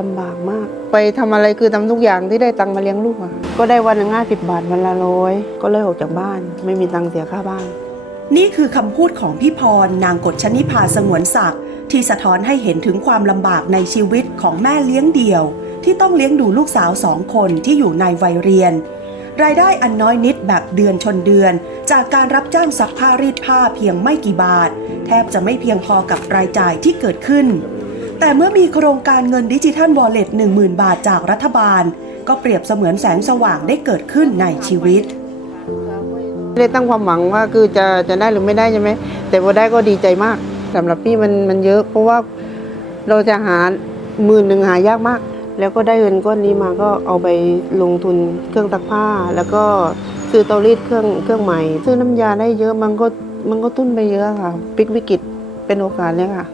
ลำบากมาก ไปทำอะไรคือทำทุกอย่างที่ได้ตังค์มาเลี้ยงลูกอะก็ได้วันหนึ่งห้าสิบบาทวันละร้อยก็เลยออกจากบ้าน ไม่มีตังค์เสียค่าบ้าน นี่คือคำพูดของพี่พร นางกฎชนิพาสงวนศักดิ์ที่สะท้อนให้เห็นถึงความลำบากในชีวิตของแม่เลี้ยงเดี่ยว ที่ต้องเลี้ยงดูลูกสาวสองคนที่อยู่ในวัยเรียน รายได้อันน้อยนิดแบบเดือนชนเดือน จากการรับจ้างซักผ้ารีดผ้าเพียงไม่กี่บาท แทบจะไม่เพียงพอกับรายจ่ายที่เกิดขึ้น แต่เมื่อมีโครงการเงินดิจิทัลวอลเล็ต10,000 บาทจากรัฐบาล ก็เปรียบเสมือนแสงสว่างได้เกิดขึ้นในชีวิตไม่ได้ตั้งความหวังว่าคือจะจะได้หรือไม่ได้ใช่ไหมแต่พอได้ก็ดีใจมากสำหรับพี่มันมันเยอะ เพราะว่าเราจะหาหมื่นหนึ่งหายากมาก แล้วก็ได้เงินก้อนนี้มาก็เอาไปลงทุนเครื่องซักผ้า แล้วก็ซื้อเตารีดเครื่องเครื่องใหม่ซื้อน้ำยาได้เยอะมันก็มันก็ตุ้นไปเยอะค่ะพลิกวิกฤตเป็นโอกาสเลยค่ะ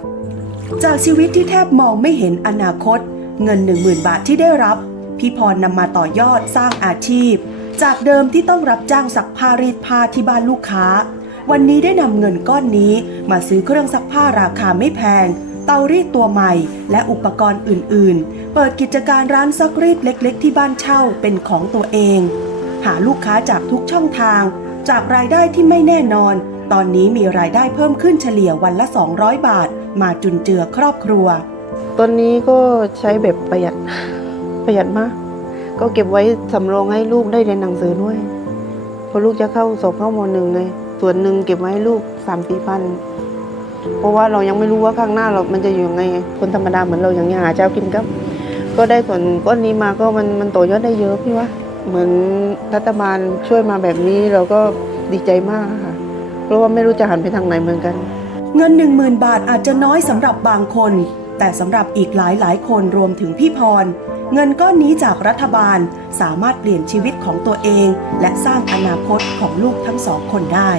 จากชีวิตที่แทบมองไม่เห็นอนาคต เงิน 10,000 บาทที่ได้รับ พี่พรนำมาต่อยอดสร้างอาชีพ จากเดิมที่ต้องรับจ้างซักผ้ารีดผ้าที่บ้านลูกค้า วันนี้ได้นำเงินก้อนนี้ มาซื้อเครื่องซักผ้าราคาไม่แพง เตารีดตัวใหม่ และอุปกรณ์อื่น ๆ เปิดกิจการร้านซักรีดเล็ก ๆ ที่บ้านเช่าเป็นของตัวเอง หาลูกค้าจากทุกช่องทาง จากรายได้ที่ไม่แน่นอน ตอนนี้มีรายได้เพิ่มขึ้นเฉลี่ยวันละ 200 บาท มาจุนเจือครอบครัว ตอนนี้ก็ใช้แบบประหยัดประหยัดมาก ก็เก็บไว้สำรองให้ลูกได้เรียนหนังสือด้วยเพอลูกจะเข้าสอบเข้ามหนึ่งไงส่วนหนึ่งเก็บไว้ให้ลูกสามสี่พันเพราะว่าเรายังไม่รู้ว่าข้างหน้าเรา มันจะอยู่ยังไง คนธรรมดาเหมือนเราอย่างเงี้ยหาเช้ากินครับก็ได้ส่วนก้อนนี้มาก็มันมันต่อยอดได้เยอะพี่ว่าเหมือนรัฐบาลช่วยมาแบบนี้เราก็ดีใจมากค่ะ เพราะว่าไม่รู้จะหันไปทางไหนเหมือนกัน เงิน 10,000 บาทอาจจะน้อยสำหรับบางคน แต่สำหรับอีกหลายหลายคนรวมถึงพี่พร เงินก้อนนี้จากรัฐบาลสามารถเปลี่ยนชีวิตของตัวเอง และสร้างอนาคตของลูกทั้งสองคนได้